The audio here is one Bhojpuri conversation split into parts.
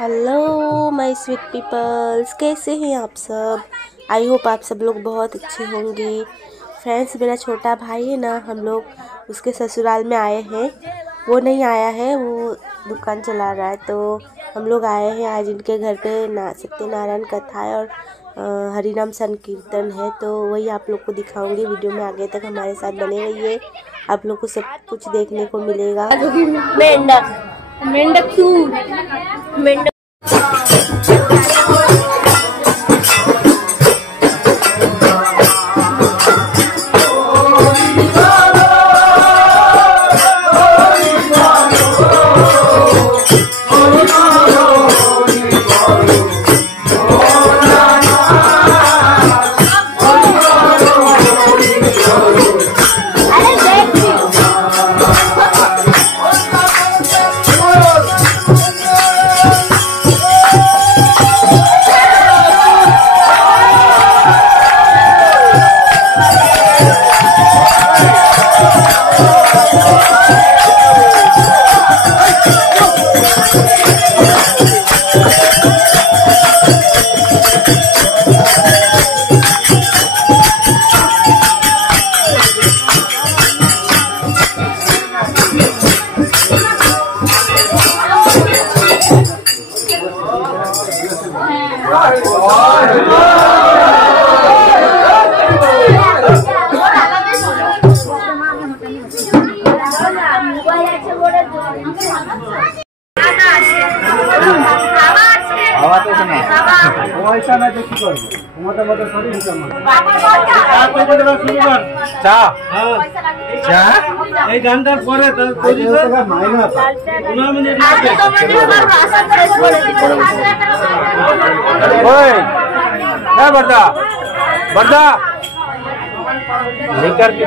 हेलो माय स्वीट पीपल्स, कैसे हैं आप सब। आई होप आप सब लोग बहुत अच्छे होंगे। फ्रेंड्स, मेरा छोटा भाई है ना, हम लोग उसके ससुराल में आए हैं। वो नहीं आया है, वो दुकान चला रहा है, तो हम लोग आए हैं। आज इनके घर पे सत्यनारायण कथा है और हरिनाम संकीर्तन है, तो वही आप लोग को दिखाऊंगी। वीडियो में आगे तक हमारे साथ बने रहिए, आप लोग को सब कुछ देखने को मिलेगा। मेंढक मेंढक मेंढक बर्दा लेकर के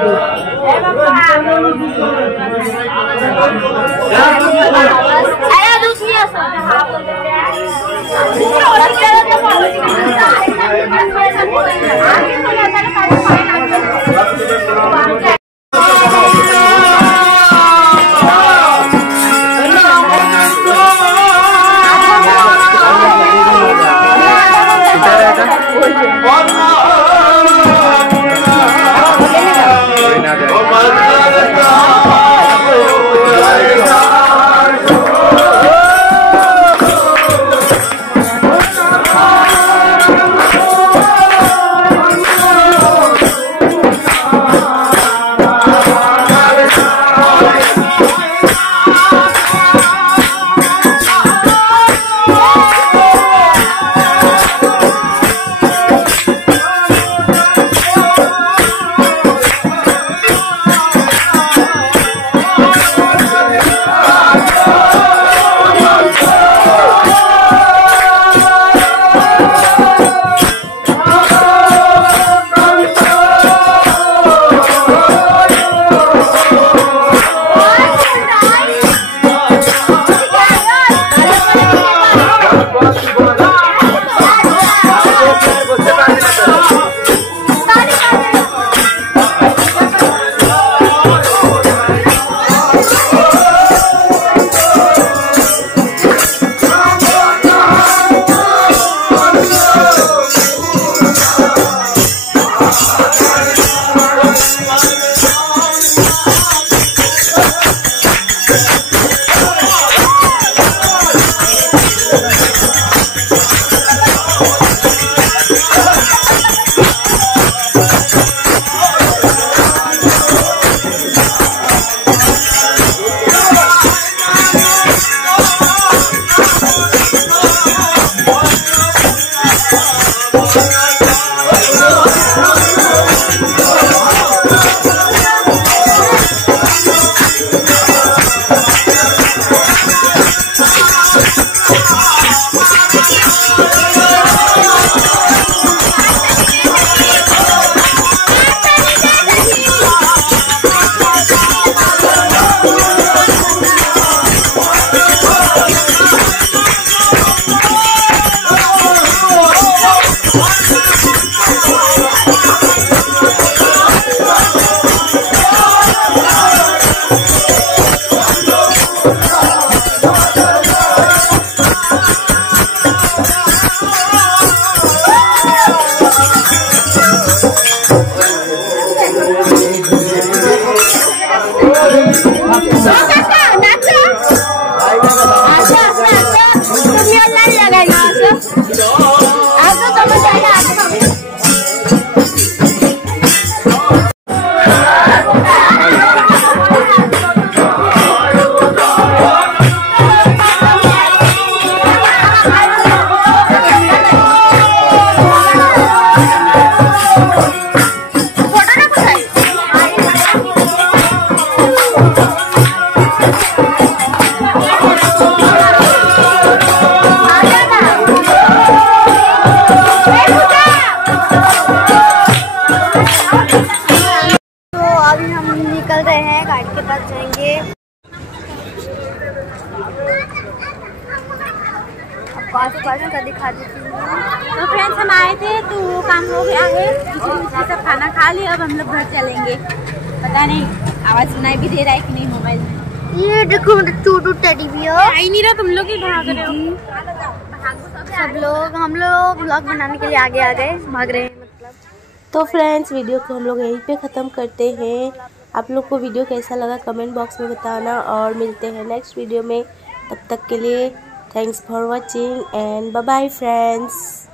पास का दिखा देती हूँ। तो फ्रेंड्स हम आए थे तो वो काम हो गया है, इसलिए सब खाना खा लिया। अब हम लोग घर चलेंगे। पता नहीं आवाज़ सुनाई भी दे रहा है कि नहीं मोबाइल में। ये देखो छोटू टेडी बियर आ ही नहीं रहा, तुम लोग ही भाग रहे हो। सब लोग हम लोग व्लॉग बनाने के लिए आगे आ गए, भाग रहे हैं मतलब। तो फ्रेंड्स वीडियो को हम लोग यहीं पे ख़त्म करते हैं। आप लोग को वीडियो कैसा लगा कमेंट बॉक्स में बताना, और मिलते हैं नेक्स्ट वीडियो में। तब तक के लिए thanks for watching and bye bye friends.